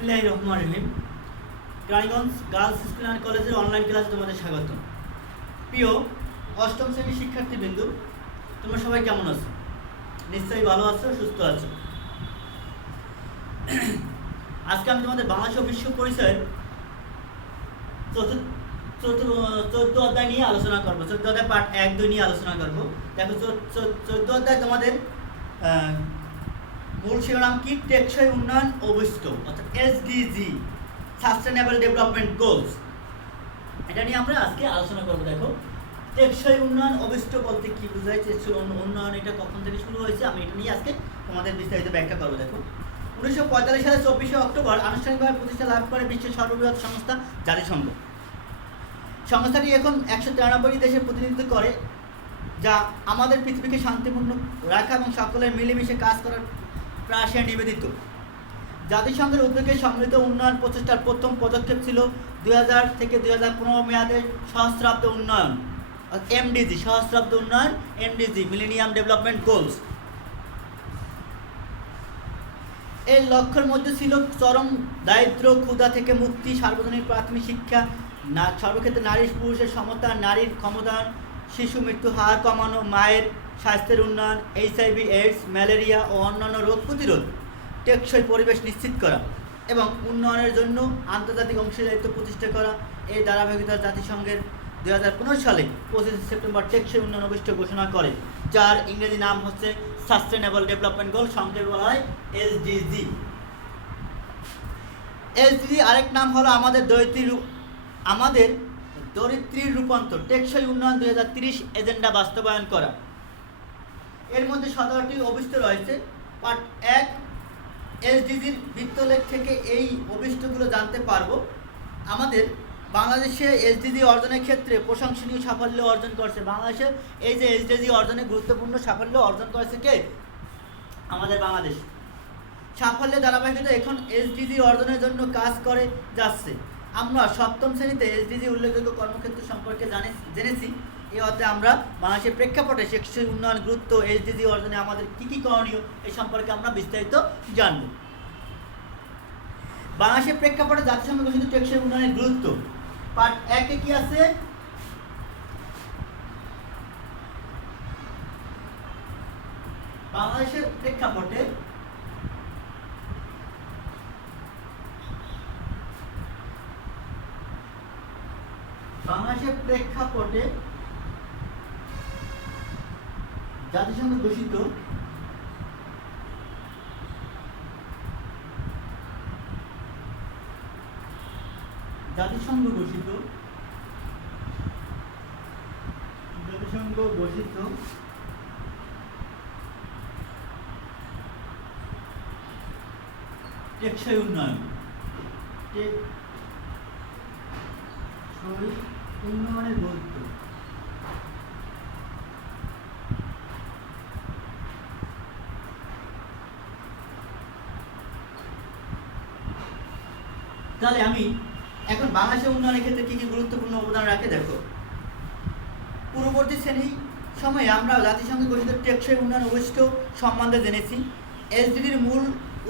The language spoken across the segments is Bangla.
বিসমিল্লাহির রহমানির রহিম। রানীগঞ্জ গার্লস স্কুল অ্যান্ড কলেজের অনলাইন ক্লাসে তোমাদের স্বাগত। প্রিয় অষ্টম শ্রেণীর শিক্ষার্থীবৃন্দু, তোমরা সবাই কেমন আছো? নিশ্চয়ই ভালো আছো, সুস্থ আছো। আজকে আমি তোমাদের বাংলাদেশ ও বিশ্ব পরিচয়ের 14 অধ্যায় নিয়ে আলোচনা করবো। 14 অধ্যায় পার্ট 1-2 নিয়ে আলোচনা করবো। দেখো 14 অধ্যায় তোমাদের মূল শিরোনাম কি? টেকসই উন্নয়ন অভিষ্ট, অর্থাৎ এসডিজি, সাস্টেনেবল ডেভেলপমেন্ট গোলস। এটা নিয়ে আমরা আজকে আলোচনা করবো। দেখো, টেকসই উন্নয়ন অভিষ্ট বলতে কি বোঝায়, উন্নয়ন এটা কখন থেকে শুরু হয়েছে, আমি এটা নিয়ে আজকে তোমাদের বিস্তারিত ব্যাখ্যা করবো। দেখো, 1945 সালে 24শে অক্টোবর আনুষ্ঠানিকভাবে প্রতিষ্ঠা লাভ করে বিশ্বের সর্ববৃহৎ সংস্থা জাতিসংঘ। সংস্থাটি এখন 193টি দেশের প্রতিনিধিত্ব করে, যা আমাদের পৃথিবীকে শান্তিপূর্ণ রাখা এবং সকলের মিলেমিশে কাজ করার প্রয়াসে নিবেদিত। জাতিসংঘের উদ্যোগে সম্মিলিত উন্নয়ন প্রচেষ্টার প্রথম পদক্ষেপ ছিল 2000 থেকে 2015 মেয়াদে সহস্রাব্দ উন্নয়ন, এমডিজি, সহস্রাব্দ উন্নয়ন, এমডিজি, মিলেনিয়াম ডেভেলপমেন্ট গোলস। এর লক্ষ্যের মধ্যে ছিল চরম দারিদ্র, ক্ষুধা থেকে মুক্তি, সার্বজনীন প্রাথমিক শিক্ষা, সর্বক্ষেত্রে নারী পুরুষের সমতা, নারীর ক্ষমতায়ন, শিশু মৃত্যু হার কমানো, মায়ের স্বাস্থ্যের উন্নয়ন, এইচআইভি এইডস, ম্যালেরিয়া ও অন্যান্য রোগ প্রতিরোধ, টেকসই পরিবেশ নিশ্চিত করা এবং উন্নয়নের জন্য আন্তর্জাতিক অংশীদারিত্ব প্রতিষ্ঠা করা। এই ধারাবাহিকতা জাতিসংঘের 2015 সালে 25 সেপ্টেম্বর টেকসই উন্নয়ন অভিষ্ট ঘোষণা করে, যার ইংরেজি নাম হচ্ছে সাস্টেনেবল ডেভেলপমেন্ট গোল, সংক্ষেপে বলা হয় এসডিজি। এসডিজি আরেক নাম হলো আমাদের দরিদ্রির রূপান্তর, টেকসই উন্নয়ন 2030 এজেন্ডা বাস্তবায়ন করা। এর মধ্যে 17টি অভিষ্ট রয়েছে। পার্ট 1, এসডিজির বৃত্তলেখ থেকে এই অভিষ্টগুলো জানতে পারবো। আমাদের বাংলাদেশে এসডিজি অর্জনের ক্ষেত্রে প্রশংসনীয় সাফল্য অর্জন করছে। বাংলাদেশে এই যে এসডিজি অর্জনে গুরুত্বপূর্ণ সাফল্য অর্জন করেছে কে? আমাদের বাংলাদেশ। সাফল্যের ধারাবাহিকতা এখন এসডিজি অর্জনের জন্য কাজ করে যাচ্ছে। আমরা সপ্তম শ্রেণীতে এসডিজি উল্লেখযোগ্য কর্মক্ষেত্র সম্পর্কে জেনেছি। এই অধ্যায়ে আমরা বাংলাদেশের প্রেক্ষাপটে টেকসই উন্নয়ন গুরুত্ব, এসডিজি অর্জনে আমাদের কী কী করণীয়, এই সম্পর্কে আমরা বিস্তারিত জানব। বাংলাদেশের প্রেক্ষাপটে জাতিসংঘ ঘোষিত টেকসই উন্নয়নের গুরুত্ব। পার্ট 1-এ কি আছে? বাংলাদেশের প্রেক্ষাপটে জাতিসংঘ ঘোষিত টেকসই উন্নয়নের গুরুত্ব। তাহলে আমি এখন বাংলাদেশের উন্নয়নের ক্ষেত্রে কী কী গুরুত্বপূর্ণ অবদান রাখে দেখো। পূর্ববর্তী শ্রেণী সময়ে আমরা জাতিসংঘ ঘোষিত টেকসই উন্নয়ন অভিষ্ট সম্বন্ধে জেনেছি। এসডিজির মূল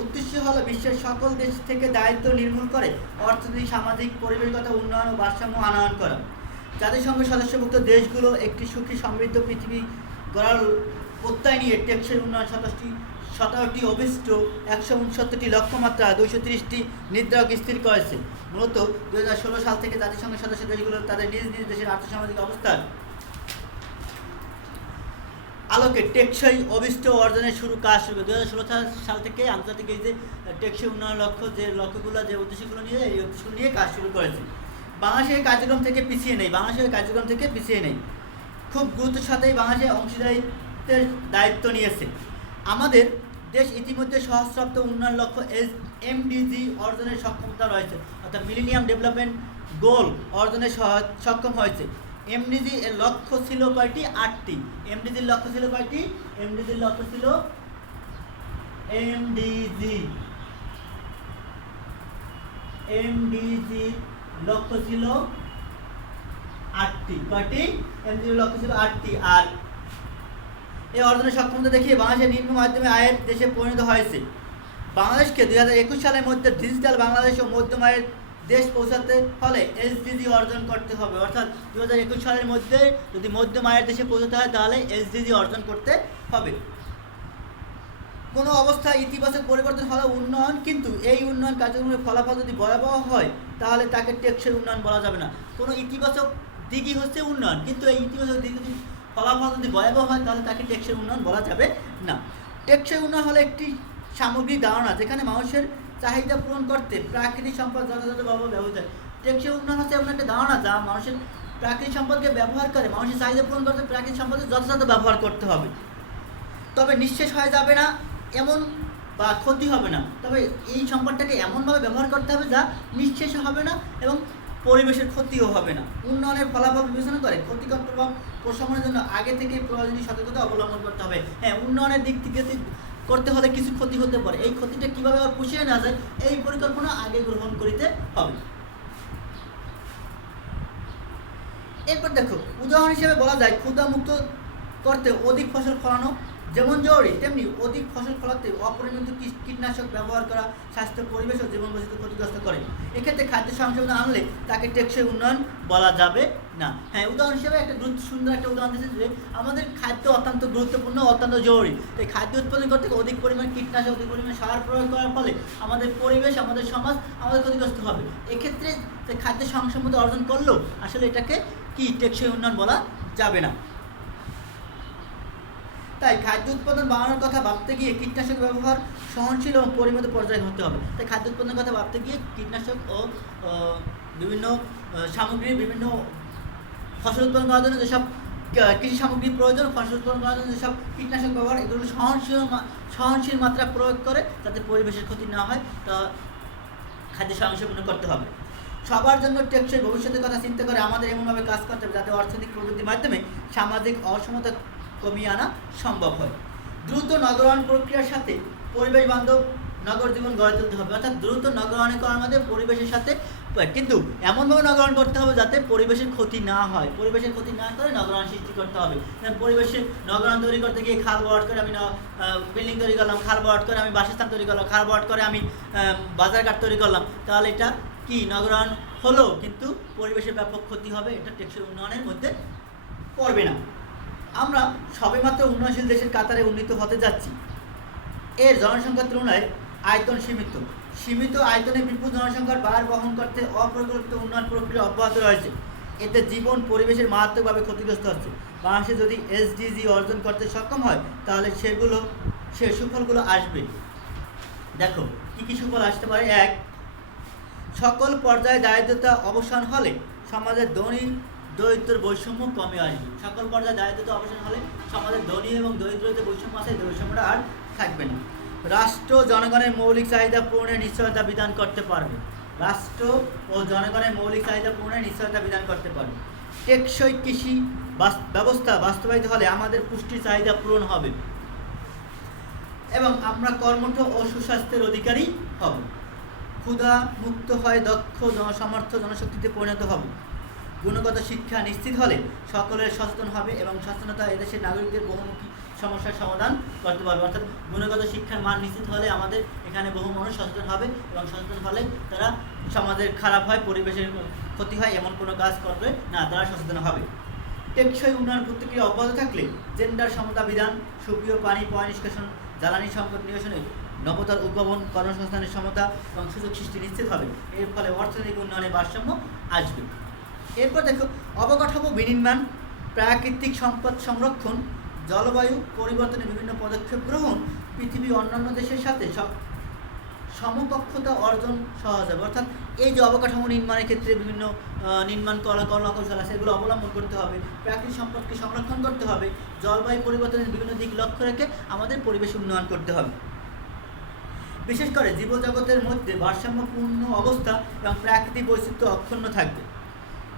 উদ্দেশ্য হলো বিশ্বের সকল দেশ থেকে দারিদ্র নির্মূল করে অর্থনৈতিক, সামাজিক, পরিবেশগত উন্নয়ন ও ভারসাম্য আনয়ন করা। জাতিসংঘের সদস্যভুক্ত দেশগুলো একটি সুখী সমৃদ্ধ পৃথিবী গড়ার প্রত্যয় নিয়ে টেকসই উন্নয়ন 17টি অভিষ্ট, 169টি লক্ষ্যমাত্রা, 230টি নির্ধারক স্থির করেছে। মূলত 2016 সাল থেকে জাতিসংঘের সদস্য দেশগুলো তাদের নিজ নিজ দেশের আর্থসামাজিক অবস্থার আলোকে টেকসই অভিষ্ট অর্জনের কাজ শুরু। 2016 সাল থেকে আন্তর্জাতিক এই যে টেকসই উন্নয়ন লক্ষ্য, যে লক্ষ্যগুলো, যে উদ্দেশ্যগুলো নিয়ে, এই উদ্দেশ্যগুলো নিয়ে কাজ শুরু করেছে। বাংলাদেশের কার্যক্রম থেকে পিছিয়ে নেই। খুব গুরুত্বের সাথেই বাংলাদেশের অংশীদারিত্বের দায়িত্ব নিয়েছে। আমাদের দেশ ইতিমধ্যে সহস্রাব্দ উন্নয়ন লক্ষ্য এমডিজি অর্জনের সক্ষমতা রয়েছে, অর্থাৎ মিলেনিয়াম ডেভেলপমেন্ট গোল অর্জনের সক্ষম হয়েছে। এমডিজি এর লক্ষ্য ছিল কয়টি? 8টি। এমডিজির লক্ষ্য ছিল 8টি। আর এই অর্জনের সক্ষমতা দেখিয়ে বাংলাদেশের নিম্ন মাধ্যমে আয়ের দেশে পরিণত হয়েছে। বাংলাদেশকে 2021 সালের মধ্যে ডিজিটাল বাংলাদেশ ও মধ্যম আয়ের দেশ পৌঁছাতে হলে এসডিজি অর্জন করতে হবে। অর্থাৎ 2021 সালের মধ্যে যদি মধ্যম আয়ের দেশে পৌঁছাতে হয় তাহলে এসডিজি অর্জন করতে হবে। কোনো অবস্থায় ইতিবাচক পরিবর্তন হলো উন্নয়ন, কিন্তু এই উন্নয়ন কার্যক্রমের ফলাফল যদি ভয়াবহ হয় তাহলে তাকে টেকসই উন্নয়ন বলা যাবে না। কোনো ইতিবাচক দিকই হচ্ছে উন্নয়ন, কিন্তু এই ইতিবাচক দিক যদি ফলাফল যদি ভয়াবহ হয় তাহলে তাকে টেকসই উন্নয়ন বলা যাবে না। টেকসই উন্নয়ন হলো একটি সামগ্রিক ধারণা যেখানে মানুষের চাহিদা পূরণ করতে প্রাকৃতিক সম্পদ যথাযথভাবে ব্যবহৃত হয়। টেকসই উন্নয়ন হচ্ছে এমন একটা ধারণা যা মানুষের প্রাকৃতিক সম্পদকে ব্যবহার করে, মানুষের চাহিদা পূরণ করতে প্রাকৃতিক সম্পদের যথাযথ ব্যবহার করতে হবে। তবে নিঃশেষ হয়ে যাবে না এমন বা ক্ষতি হবে না, তবে এই সম্পদটাকে এমনভাবে ব্যবহার করতে হবে যা নিঃশেষ হবে না এবং পরিবেশের ক্ষতিও হবে না। উন্নয়নের ফলাফল বিবেচনা করে ক্ষতিকর প্রভাব প্রশমনের জন্য আগে থেকে প্রয়োজনীয় সতর্কতা অবলম্বন করতে হবে। হ্যাঁ, উন্নয়নের দিক থেকে করতে হলে কিছু ক্ষতি হতে পারে, এই ক্ষতিটা কীভাবে আবার পুষিয়ে নেওয়া যায় এই পরিকল্পনা আগে গ্রহণ করিতে হবে। এরপর দেখো, উদাহরণ হিসেবে বলা যায় ক্ষুধামুক্ত করতে অধিক ফসল ফলানো যেমন জরুরি, তেমনি অধিক ফসল ফলাতে অপরিমিত কীটনাশক ব্যবহার করা স্বাস্থ্য, পরিবেশ ও জীবন বৈচিত্র্য ক্ষতিগ্রস্ত করে। এক্ষেত্রে খাদ্য সংশোধন আনলে তাকে টেকসই উন্নয়ন বলা যাবে না। হ্যাঁ, উদাহরণ হিসেবে একটা সুন্দর একটা উদাহরণ দিচ্ছে যে আমাদের খাদ্য অত্যন্ত গুরুত্বপূর্ণ, অত্যন্ত জরুরি। এই খাদ্য উৎপাদন করতে অধিক পরিমাণ কীটনাশক, অধিক পরিমাণ সার প্রয়োগ করার ফলে আমাদের পরিবেশ, আমাদের সমাজ আমাদের ক্ষতিগ্রস্ত হবে। এক্ষেত্রে খাদ্য সংসম্মত অর্জন করলেও আসলে এটাকে কি টেকসই উন্নয়ন বলা যাবে না। তাই খাদ্য উৎপাদন বাড়ানোর কথা ভাবতে গিয়ে কীটনাশক ব্যবহার সহনশীল এবং পরিমিত পর্যায়ে হতে হবে। তাই খাদ্য উৎপাদনের কথা ভাবতে গিয়ে কীটনাশক ও বিভিন্ন সামগ্রী, বিভিন্ন ফসল উৎপাদন করার জন্য যেসব কৃষি সামগ্রী প্রয়োজন, ফসল উৎপাদন করার জন্য যেসব কীটনাশক ব্যবহার, এগুলো সহনশীল মাত্রা প্রয়োগ করে যাতে পরিবেশের ক্ষতি না হয় তা খাদ্য সংরক্ষণ করতে হবে। সবার জন্য টেকসই ভবিষ্যতের কথা চিন্তা করে আমাদের এমনভাবে কাজ করতে হবে যাতে অর্থনৈতিক প্রবৃদ্ধির মাধ্যমে সামাজিক অসমতা কমিয়ে আনা সম্ভব হয়। দ্রুত নগরায়ণ প্রক্রিয়ার সাথে পরিবেশ বান্ধব নগর জীবন গড়ে তুলতে হবে। অর্থাৎ দ্রুত নগরায়ণ করার মধ্যে পরিবেশের সাথে, কিন্তু এমনভাবে নগরায়ণ করতে হবে যাতে পরিবেশের ক্ষতি না হয়, পরিবেশের ক্ষতি না করে নগরায়ণ সৃষ্টি করতে হবে। পরিবেশে নগরায়ণ তৈরি করতে গিয়ে খাল ভরাট করে আমি বিল্ডিং তৈরি করলাম, খাল ভরাট করে আমি বাসস্থান তৈরি করলাম, খাল ভরাট করে আমি বাজারঘাট তৈরি করলাম, তাহলে এটা কি নগরায়ণ হলো, কিন্তু পরিবেশের ব্যাপক ক্ষতি হবে, এটা টেকসই উন্নয়নের মধ্যে পড়বে না। আমরা সবেমাত্র উন্নয়নশীল দেশের কাতারে উন্নীত হতে যাচ্ছি। এর জনসংখ্যার তুলনায় আয়তন সীমিত আয়তনে বিপুল জনসংখ্যার ভার বহন করতে অপরিকল্পিত উন্নয়ন প্রক্রিয়া অব্যাহত রয়েছে। এতে জীবন পরিবেশের মারাত্মকভাবে ক্ষতিগ্রস্ত হচ্ছে। বাংলাদেশে যদি এসডিজি অর্জন করতে সক্ষম হয় তাহলে সে সুফলগুলো আসবে। দেখো কী কী সুফল আসতে পারে। 1, সকল পর্যায়ে দারিদ্রতা অবসান হলে সমাজের ধনী দরিদ্র বৈষম্য কমে আসবে। সকল পর্যায়ে দারিদ্রতা অবসান হলে সমাজের ধনী এবং দরিদ্রতে বৈষম্য আছে, বৈষম্যটা আর থাকবে না। রাষ্ট্র জনগণের মৌলিক চাহিদা পূরণের নিশ্চয়তা বিধান করতে পারবে। রাষ্ট্র ও জনগণের মৌলিক চাহিদা পূরণের নিশ্চয়তা বিধান করতে পারবে। টেকসই কৃষি ব্যবস্থা বাস্তবায়িত হলে আমাদের পুষ্টির চাহিদা পূরণ হবে এবং আমরা কর্মঠ ও সুস্বাস্থ্যের অধিকারী হব। ক্ষুধা মুক্ত হয়ে দক্ষ জনসমর্থ জনশক্তিতে পরিণত হবে। গুণগত শিক্ষা নিশ্চিত হলে সকলের সচেতন হবে এবং সচেতনতা এদেশের নাগরিকদের বহুমুখী সমস্যার সমাধান করতে পারবে। অর্থাৎ গুণগত শিক্ষার মান নিশ্চিত হলে আমাদের এখানে বহু মানুষ সচেতন হবে এবং সচেতন হলে তারা সমাজের খারাপ হয়, পরিবেশের ক্ষতি হয় এমন কোনো কাজ করবে না, তারা সচেতন হবে। টেকসই উন্নয়ন প্রক্রিয়া অব্যাহত থাকলে জেন্ডার সমতা বিধান, সুপ্রিয় পানি পয় নিষ্কাশন, জ্বালানি সংকট নিরসনে, নবতার উদ্ভাবন, কর্মসংস্থানের সমতা এবং সুযোগ সৃষ্টি নিশ্চিত হবে। এর ফলে অর্থনৈতিক উন্নয়নের ভারসাম্য আসবে। এরপর দেখো, অবকাঠামো বিনির্মাণ, প্রাকৃতিক সম্পদ সংরক্ষণ, জলবায়ু পরিবর্তনে বিভিন্ন পদক্ষেপ গ্রহণ পৃথিবীর অন্যান্য দেশের সাথে সমকক্ষতা অর্জন সহজ হবে। অর্থাৎ এই যে অবকাঠামো নির্মাণের ক্ষেত্রে বিভিন্ন নির্মাণ কৌশল আছে, এগুলো অবলম্বন করতে হবে। প্রাকৃতিক সম্পদকে সংরক্ষণ করতে হবে, জলবায়ু পরিবর্তনের বিভিন্ন দিক লক্ষ্য রেখে আমাদের পরিবেশ উন্নয়ন করতে হবে। বিশেষ করে জীবজগতের মধ্যে ভারসাম্যপূর্ণ অবস্থা এবং প্রাকৃতিক বৈচিত্র্য অক্ষুণ্ণ থাকবে।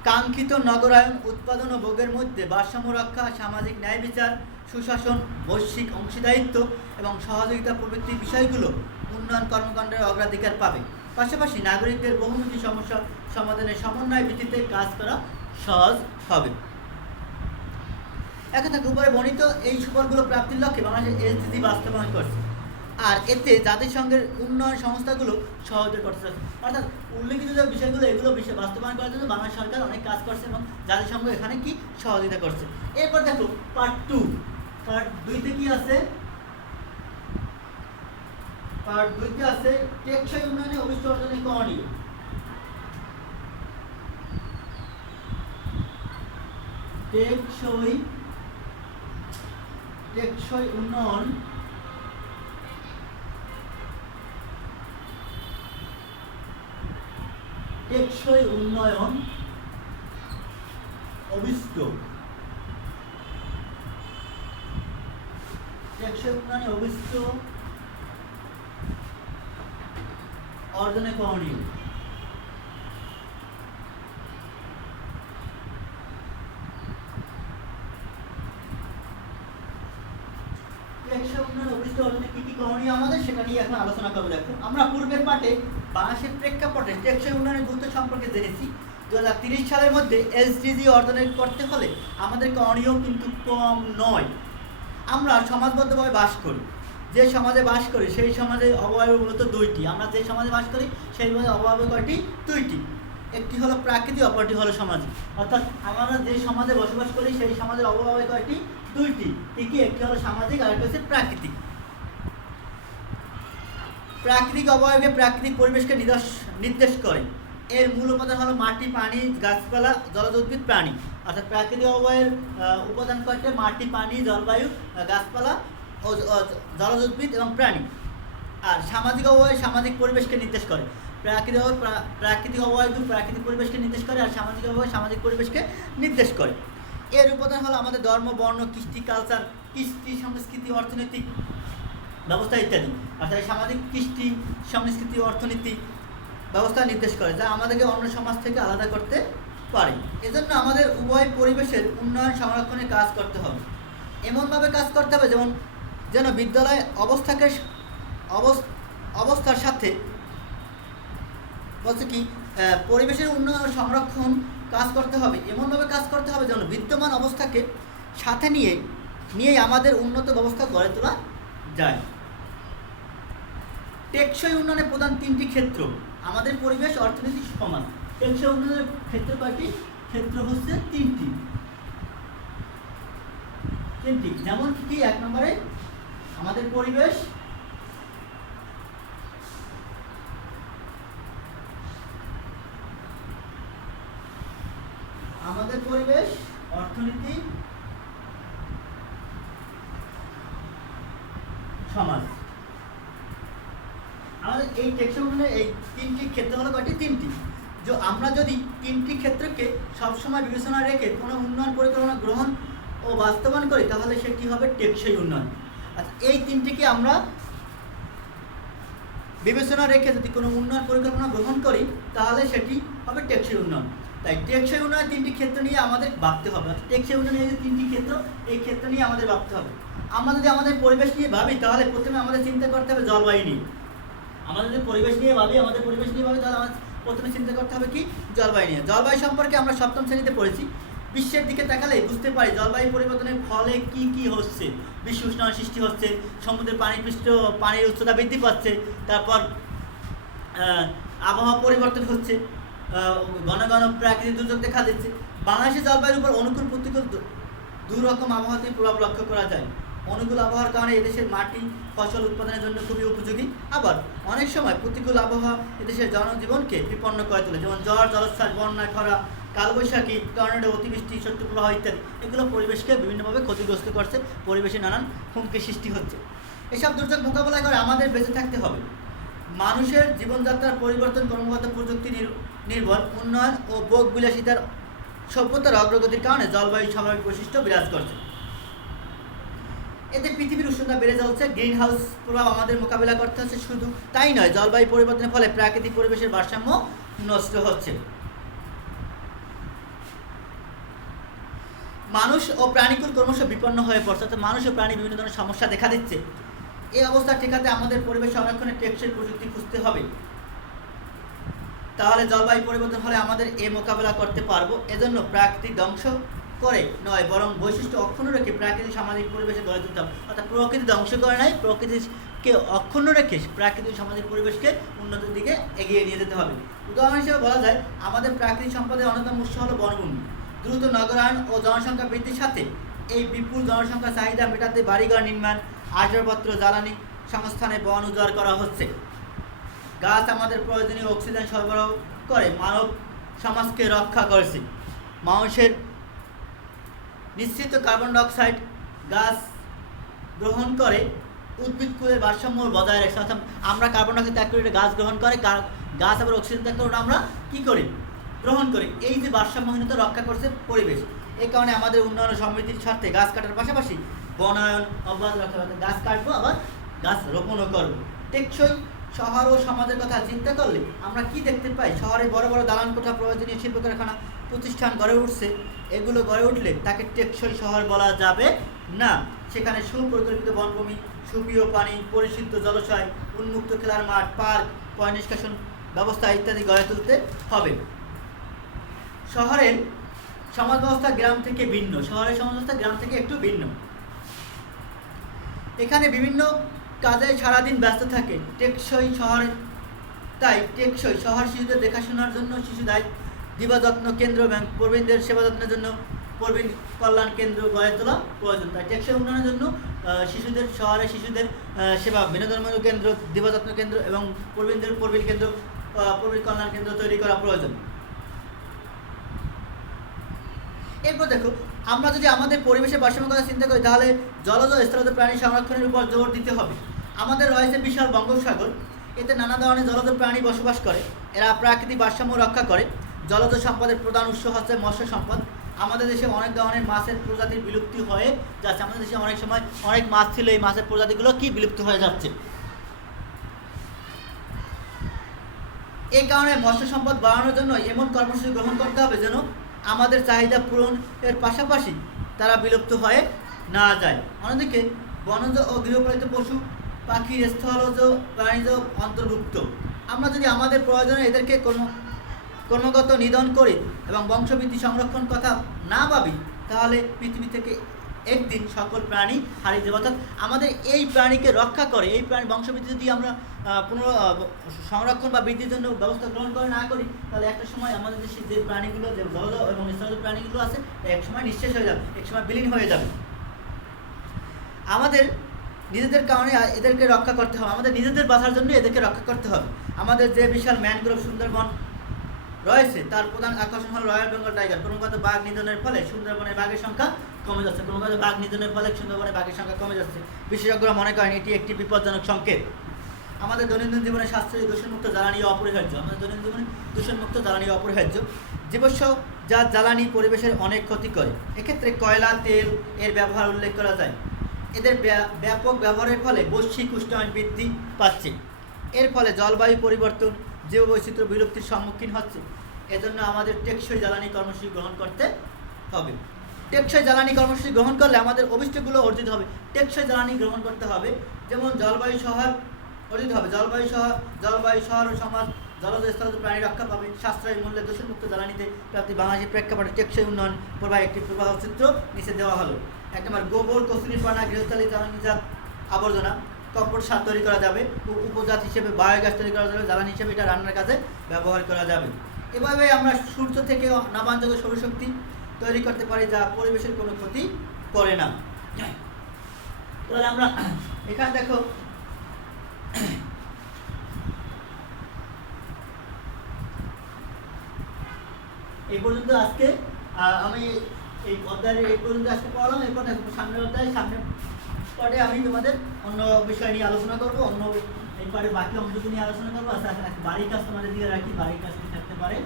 কাঙ্ক্ষিত নগরায়ন, উৎপাদন ও ভোগের মধ্যে ভারসাম্য রক্ষা, সামাজিক ন্যায় বিচার, সুশাসন, বৈশ্বিক অংশীদারিত্ব এবং সহযোগিতা প্রভৃতি বিষয়গুলো উন্নয়ন কর্মকাণ্ডের অগ্রাধিকার পাবে। পাশাপাশি নাগরিকদের বহুমুখী সমস্যা সমাধানের সমন্বয় ভিত্তিতে কাজ করা সহজ হবে। এখন উপরে বর্ণিত এই সুফলগুলো প্রাপ্তির লক্ষ্যে বাংলাদেশ এসডিজি বাস্তবায়ন করছে। আর এতে জাতিসংঘের উন্নয়ন সংস্থাগুলো সহযোগিতা করতে চাচ্ছে। অর্থাৎ উল্লেখিত যে বিষয়গুলো এগুলো বিষয় বাস্তবায়ন করার জন্য বাংলাদেশ সরকার অনেক কাজ করছে এবং জাতিসংঘ এখানে কি সহযোগিতা করছে। এরপর দেখো পার্ট 2, পার্ট 2-তে কি আছে? পার্ট 2-তে আছে টেকসই উন্নয়নে অভিষ্ট অর্জনের করণীয়। টেকসই উন্নয়ন অভিষ্ট অর্জনে করণীয়। আমাদের সেটা নিয়ে এখন আলোচনা করবো। দেখো আমরা পূর্বের পাঠে বাংলাদেশের প্রেক্ষাপটে টেকসই উন্নয়নের গুরুত্ব সম্পর্কে জেনেছি। 2030 সালের মধ্যে এসডিজি অর্জনের করতে হলে আমাদের করণীয় কিন্তু কম নয়। আমরা সমাজবদ্ধভাবে বাস করি, যে সমাজে বাস করি সেই সমাজে অবয়ব মূলত দুইটি। আমরা যে সমাজে বাস করি সেই সমাজে অবয়ব কয়টি? দুইটি। একটি হলো প্রাকৃতিক, অপরটি হলো সামাজিক। অর্থাৎ আমরা যে সমাজে বসবাস করি সেই সমাজের অবয়ব কয়টি? দুইটি। ঠিকই, একটি হলো সামাজিক আর একটা হচ্ছে প্রাকৃতিক। প্রাকৃতিক অবয়বে প্রাকৃতিক পরিবেশকে নির্দেশ করে। এর মূল উপাদান হলো মাটি, পানি, গাছপালা, জলজ উদ্ভিদ, প্রাণী। অর্থাৎ প্রাকৃতিক অবয়বের উপাদান কয়টা? মাটি, পানি, জলবায়ু, গাছপালা ও জলজ উদ্ভিদ এবং প্রাণী। আর সামাজিক অবয়ব সামাজিক পরিবেশকে নির্দেশ করে। প্রাকৃতিক অবয়ব প্রাকৃতিক পরিবেশকে নির্দেশ করে, আর সামাজিক অবয়ব সামাজিক পরিবেশকে নির্দেশ করে। এর উপাদান হলো আমাদের ধর্ম, বর্ণ, কৃষ্টি, কালচার, কৃষ্টি, সংস্কৃতি, অর্থনৈতিক ব্যবস্থা ইত্যাদি। অর্থাৎ সামাজিক, কৃষ্টি, সংস্কৃতি, অর্থনীতি ব্যবস্থা নির্দেশ করে, যা আমাদেরকে অন্য সমাজ থেকে আলাদা করতে পারে। এজন্য আমাদের উভয় পরিবেশের উন্নয়ন সংরক্ষণে কাজ করতে হবে। এমনভাবে কাজ করতে হবে যেন বিদ্যালয় অবস্থার সাথে বলছে কি পরিবেশের উন্নয়ন সংরক্ষণ কাজ করতে হবে। এমনভাবে কাজ করতে হবে যেন বিদ্যমান অবস্থাকে সাথে নিয়ে আমাদের উন্নত ব্যবস্থা গড়ে তোলা যায়। টেকসই উন্নয়নের প্রধান 3টি ক্ষেত্র: আমাদের পরিবেশ, অর্থনীতি, সমাজ। টেকসই উন্নয়নের ক্ষেত্র কয়টি? ক্ষেত্র হচ্ছে 3টি। যেমন কি? 1 নম্বরে আমাদের পরিবেশ, অর্থনীতি, সমাজ। আমাদের এই টেকসই উন্নয়নের এই 3টি ক্ষেত্র হলো কয়টি? 3টি। আমরা যদি 3টি ক্ষেত্রকে সবসময় বিবেচনা রেখে কোনো উন্নয়ন পরিকল্পনা গ্রহণ ও বাস্তবায়ন করি তাহলে সেটি হবে টেকসই উন্নয়ন। আচ্ছা, এই 3টিকে আমরা বিবেচনা রেখে যদি কোনো উন্নয়ন পরিকল্পনা গ্রহণ করি তাহলে সেটি হবে টেকসই উন্নয়ন। তাই টেকসই উন্নয়নের 3টি ক্ষেত্র নিয়ে আমাদের ভাবতে হবে। টেকসই উন্নয়নের যে 3টি ক্ষেত্র, এই ক্ষেত্র নিয়ে আমাদের ভাবতে হবে। আমরা যদি আমাদের পরিবেশ নিয়ে ভাবি তাহলে প্রথমে আমাদের চিন্তা করতে হবে জলবায়ু নিয়ে। আমরা যদি পরিবেশ নিয়ে ভাবি তাহলে আমাদের প্রথমে চিন্তা করতে হবে কি? জলবায়ু নিয়ে। জলবায়ু সম্পর্কে আমরা 7ম শ্রেণীতে পড়েছি। বিশ্বের দিকে তাকালে বুঝতে পারি জলবায়ু পরিবর্তনের ফলে কি হচ্ছে। বিশ্ব উষ্ণায়ন সৃষ্টি হচ্ছে, সমুদ্রের পানির উচ্চতা বৃদ্ধি পাচ্ছে, তারপর আবহাওয়া পরিবর্তন হচ্ছে, ঘন ঘন প্রাকৃতিক দুর্যোগ দেখা দিচ্ছে। বাংলাদেশের জলবায়ুর উপর অনুকূল প্রতিকূল দুই রকম আবহাওয়াতেই প্রভাব লক্ষ্য করা যায়। অনুকূল আবহাওয়ার কারণে এদেশের মাটি ফসল উৎপাদনের জন্য খুবই উপযোগী। আবার অনেক সময় প্রতিকূল আবহাওয়া এদেশের জনজীবনকে বিপন্ন করে তোলে, যেমন ঝড়, জলোচ্ছ্বাস, বন্যা, খরা, কালবৈশাখী, টর্নেডো, অতিবৃষ্টি, শৈত্যপ্রবাহ ইত্যাদি। এগুলো পরিবেশকে বিভিন্নভাবে ক্ষতিগ্রস্ত করছে, পরিবেশে নানান হুমকির সৃষ্টি হচ্ছে। এসব দুর্যোগ মোকাবেলা করে আমাদের বেঁচে থাকতে হবে। মানুষের জীবনযাত্রার পরিবর্তন, ক্রমাগত প্রযুক্তি নির্ভর উন্নয়ন ও ভোগ বিলাসিতার সভ্যতার অগ্রগতির কারণে জলবায়ু স্বাভাবিক বৈশিষ্ট্য বিরাজ করছে। এতে পৃথিবীর উষ্ণতা বেড়ে যাচ্ছে, গ্রিন হাউস প্রভাব আমাদের মোকাবিলা করতে হচ্ছে। শুধু তাই নয়, জলবায়ু পরিবর্তনের ফলে প্রাকৃতিক পরিবেশের ভারসাম্য নষ্ট হচ্ছে। মানুষ ও প্রাণীকুল ক্রমশ বিপন্ন হয়ে পড়ছে, অর্থাৎ মানুষ ও প্রাণী বিভিন্ন ধরনের সমস্যা দেখা দিচ্ছে। এই অবস্থা ঠেকাতে আমাদের পরিবেশ সংরক্ষণে টেকসই প্রযুক্তি খুঁজতে হবে। তাহলে জলবায়ু পরিবর্তন হলে আমাদের এ মোকাবেলা করতে পারবো। এজন্য প্রাকৃতিক ধ্বংস করে নয়, বরং বৈশিষ্ট্য অক্ষুণ্ণ রেখে প্রাকৃতিক সামাজিক পরিবেশে গড়ে তুলতে হবে। অর্থাৎ প্রকৃতি ধ্বংস করে নয়, কে অক্ষুণ্ণ রেখে প্রাকৃতিক সামাজিক পরিবেশকে উন্নতির দিকে এগিয়ে নিয়ে যেতে হবে। উদাহরণ হিসেবে বলা যায় আমাদের প্রাকৃতিক সম্পদের অন্যতম উৎস হলো বনভূমি। দ্রুত নগরায়ন ও জনসংখ্যা বৃদ্ধির সাথে এই বিপুল জনসংখ্যার চাহিদা মেটাতে বাড়িঘর নির্মাণ, আসবাবপত্র, জ্বালানি সংস্থানে বন উজাড় করা হচ্ছে। গাছ আমাদের প্রয়োজনীয় অক্সিজেন সরবরাহ করে মানব সমাজকে রক্ষা করেছে। মানুষের নিঃসৃত কার্বন ডাইঅক্সাইড গাছ গ্রহণ করে উদ্ভিদকুলের ভারসাম্য বজায় রাখছে। অর্থাৎ আমরা কার্বন ডাইঅক্সাইড ত্যাগ করি, গাছ গ্রহণ করে, গাছ আবার অক্সিজেন ত্যাগ করে, ওটা আমরা কী করি? গ্রহণ করি। এই যে ভারসাম্যহীনতা রক্ষা করছে পরিবেশ। এই কারণে আমাদের উন্নয়ন সমৃদ্ধির স্বার্থে গাছ কাটার পাশাপাশি বনায়ন অব্যাহত রাখতে হবে। গাছ কাটবো, আবার গাছ রোপণও করবো। টেকসই শহর ও সমাজের কথা চিন্তা করলে আমরা কি দেখতে পাই? শহরে বড় বড় দালান কোঠা, প্রয়োজনীয় শিল্প কারখানা, প্রতিষ্ঠান গড়ে উঠছে। এগুলো গড়ে উঠলে তাকে টেকসই শহর বলা যাবে না। সেখানে সুপরিকল্পিত বনভূমি, সুপেয় পানি, পরিশুদ্ধ জলাশয়, উন্মুক্ত খেলার মাঠ, পার্ক, পয় নিষ্কাশন ব্যবস্থা ইত্যাদি গড়ে তুলতে হবে। শহরের সমাজ ব্যবস্থা গ্রাম থেকে ভিন্ন। শহরের সমাজ ব্যবস্থা গ্রাম থেকে একটু ভিন্ন। এখানে বিভিন্ন কাজে সারাদিন ব্যস্ত থাকে। টেকসই শহরে তাই টেকসই শহর শিশুদের দেখাশোনার জন্য শিশু দিবাযত্ন কেন্দ্র এবং প্রবীণদের সেবা যত্নের জন্য প্রবীণ কল্যাণ কেন্দ্র গড়ে তোলা প্রয়োজন। তাই টেকসই উন্নয়নের জন্য শহরে শিশুদের সেবা বিনোদনমূলক কেন্দ্র, দিবাযত্ন কেন্দ্র এবং প্রবীণদের প্রবীণ কেন্দ্র, প্রবীণ কল্যাণ কেন্দ্র তৈরি করা প্রয়োজন। এরপর দেখো, আমরা যদি আমাদের পরিবেশের ভারসাম্যের কথা চিন্তা করি তাহলে জলজ স্থলজ প্রাণী সংরক্ষণের উপর জোর দিতে হবে। আমাদের রয়েছে বিশাল বঙ্গোপসাগর। এতে নানা ধরনের জলজ প্রাণী বসবাস করে। এরা প্রাকৃতিক ভারসাম্য রক্ষা করে। জলজ সম্পদের প্রধান উৎস হচ্ছে মৎস্য সম্পদ। আমাদের দেশে অনেক ধরনের মাছের প্রজাতির বিলুপ্তি হয়ে যাচ্ছে। আমাদের দেশে অনেক সময় অনেক মাছ ছিল, এই মাছের প্রজাতিগুলো কি বিলুপ্ত হয়ে যাচ্ছে। এই কারণে মৎস্য সম্পদ বাড়ানোর জন্য এমন কর্মসূচি গ্রহণ করতে হবে যেন আমাদের চাহিদা পূরণের পাশাপাশি তারা বিলুপ্ত হয়ে না যায়। অন্যদিকে বনজ ও গৃহপালিত পশু পাখি, স্থলজ প্রাণীজ অন্তর্ভুক্ত। আমরা যদি আমাদের প্রয়োজনে এদেরকে ক্রমাগত নিধন করি এবং বংশবৃদ্ধি সংরক্ষণ কথা না ভাবি তাহলে পৃথিবী থেকে একদিন সকল প্রাণী হারিয়ে যাবে। অর্থাৎ আমাদের এই প্রাণীকে রক্ষা করে, এই প্রাণী বংশবৃদ্ধি যদি আমরা সংরক্ষণ বা বৃদ্ধির জন্য ব্যবস্থা গ্রহণ করে না করি তাহলে একটা সময় আমাদের দেশে যে প্রাণীগুলো, যে জলজ এবং স্থলজ প্রাণীগুলো আছে, এক সময় নিঃশেষ হয়ে যাবে, এক সময় বিলীন হয়ে যাবে। আমাদের নিজেদের কারণে এদেরকে রক্ষা করতে হবে। আমাদের নিজেদের বাঁচার জন্য এদেরকে রক্ষা করতে হবে। আমাদের যে বিশাল ম্যানগ্রোভ সুন্দরবন রয়েছে তার প্রধান আকর্ষণ হল রয়্যাল বেঙ্গল টাইগার। ক্রমাগত বাঘ নিধনের ফলে সুন্দরবনের বাঘের সংখ্যা কমে যাচ্ছে। ক্রমাগত বাঘ নিধনের ফলে সুন্দরবনের বাঘের সংখ্যা কমে যাচ্ছে। বিশেষজ্ঞরা মনে করেন এটি একটি বিপজ্জনক সংকেত। আমাদের দৈনন্দিন জীবনে সাশ্রয়ী দূষণমুক্ত জ্বালানি অপরিহার্য। আমাদের দৈনন্দিন জীবনে দূষণমুক্ত জ্বালানি অপরিহার্য। জীবাশ্ম জাত জ্বালানি পরিবেশের অনেক ক্ষতি করে। এক্ষেত্রে কয়লা, তেল এর ব্যবহার উল্লেখ করা যায়। এদের ব্যাপক ব্যবহারের ফলে বৈশ্বিক উষ্ণায়ন বৃদ্ধি পাচ্ছে। এর ফলে জলবায়ু পরিবর্তন, জীববৈচিত্র্য বিলুপ্তির সম্মুখীন হচ্ছে। এজন্য আমাদের টেকসই জ্বালানি কর্মসূচি গ্রহণ করতে হবে। টেকসই জ্বালানি কর্মসূচি গ্রহণ করলে আমাদের অভিষ্টগুলো অর্জিত হবে। টেকসই জ্বালানি গ্রহণ করতে হবে, যেমন জলবায়ু শহর অর্জিত হবে। জলবায়ু শহর ও সমাজ, জলজ স্থলজ প্রাণী রক্ষা পাবে। সাশ্রয়ী মূল্যে দূষণমুক্ত জ্বালানিতে প্রাপ্তি বাংলাদেশের প্রেক্ষাপটে টেকসই উন্নয়ন প্রবাহ একটি প্রবাহ চিত্র নিচে দেওয়া হলো। এক নম্বর, গোবর, কচুরিপানা, গৃহস্থালী জ্বালানিজাত আবর্জনা কম্পোস্ট সার তৈরি করা যাবে। উপজাত হিসেবে বায়োগ্যাস তৈরি করা যাবে। জ্বালানি হিসেবে এটা রান্নার কাজে ব্যবহার করা যাবে। এভাবে আমরা সূর্য থেকে নবায়নযোগ্য সৌরশক্তি তৈরি করতে পারি যা পরিবেশের কোনো ক্ষতি করে না। তাহলে আমরা এখানে দেখো এই পর্যন্ত আজকে আমি এই অধ্যায়ের এই পর্যন্ত আজকে পড়ালাম। এরপর দেখো সামনের অধ্যায়, সামনের পরে আমি তোমাদের অন্য বিষয় নিয়ে আলোচনা করবো, অন্য এই পরে বাকি অংশটি নিয়ে আলোচনা করবো। আচ্ছা, বাড়ির কাজ তোমাদের দিকে রাখি। বাড়ির কাজ কি থাকতে পারে?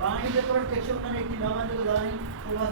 বাংলাদেশের পর টেকসই উন্নয়নের একটি নবায়নযোগ্য জ্বালানি প্রবাহ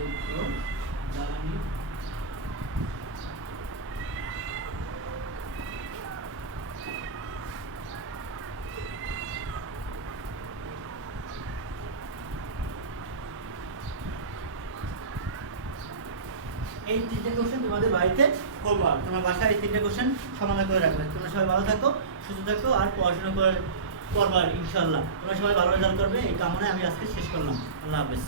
বাসযোগ্য জ্বালানি এই তিনটে কোশ্চেন তোমাদের বাড়িতে করবা, তোমার বাসায় এই তিনটে কোশ্চেন সমাধান করে রাখবে। তোমরা সবাই ভালো থাকো, সুস্থ থাকো, আর পড়াশোনা করবা ইনশাল্লাহ। তোমরা সবাই ভালো রেজাল্ট করবে এই কামনায় আমি আজকে শেষ করলাম। আল্লাহ হাফেজ।